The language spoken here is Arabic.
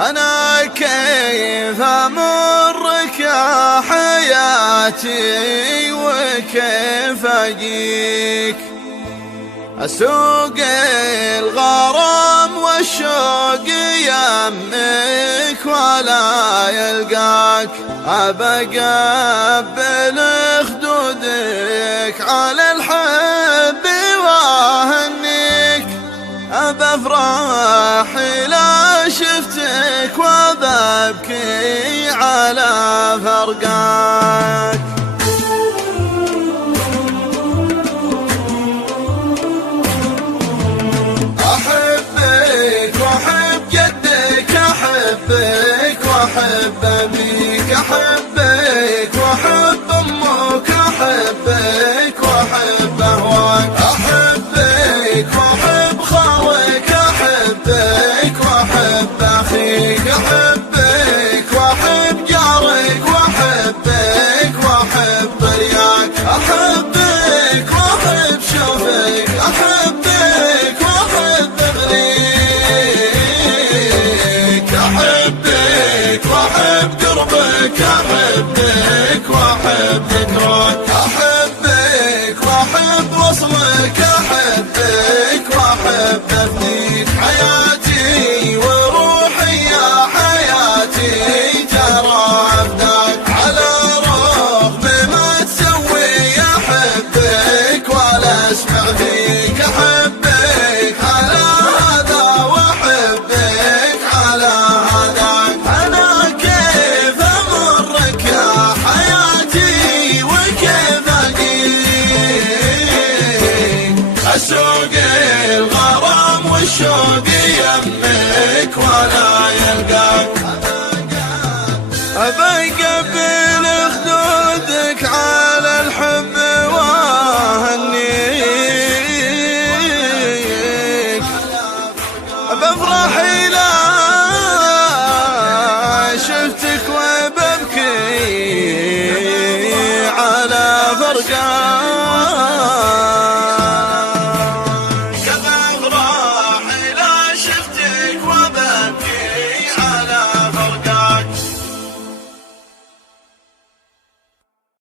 أنا كيف أمرك يا حياتي وكيف أجيك، أسوق الغرام والشوق يمك ولا يلقاك، أبى أقبل خدودك على الحب وأهنيك، أبى أفرح إلى شفتك وأبى أبكي على فرقاك. أحبك وأحب جدك، أحبك وأحب أبيك، أحبك وأحب أمك، أحبك وأحب أهواك، أحبك وأحب خالك، أحبك وأحب أخيك، أحبك وأحب جارك، وأحبك وأحب رياك، أحبك وأحب شوفك، أحبك وأحب أغنيك، أحبك وأحب قربك، أحبك وأحب ذكراك، أحبك وأحب وصلك، أحبك وأحب أفنيك، حياتي وروحي يا حياتي ترى أفداك، على رغم ما تسوي أحبك ولا أسمع فيك، أحبك على هذا وأحبك على هذاك، أنا كيف أمرك يا حياتي وكيف أجيك، أسوق الغرام والشوق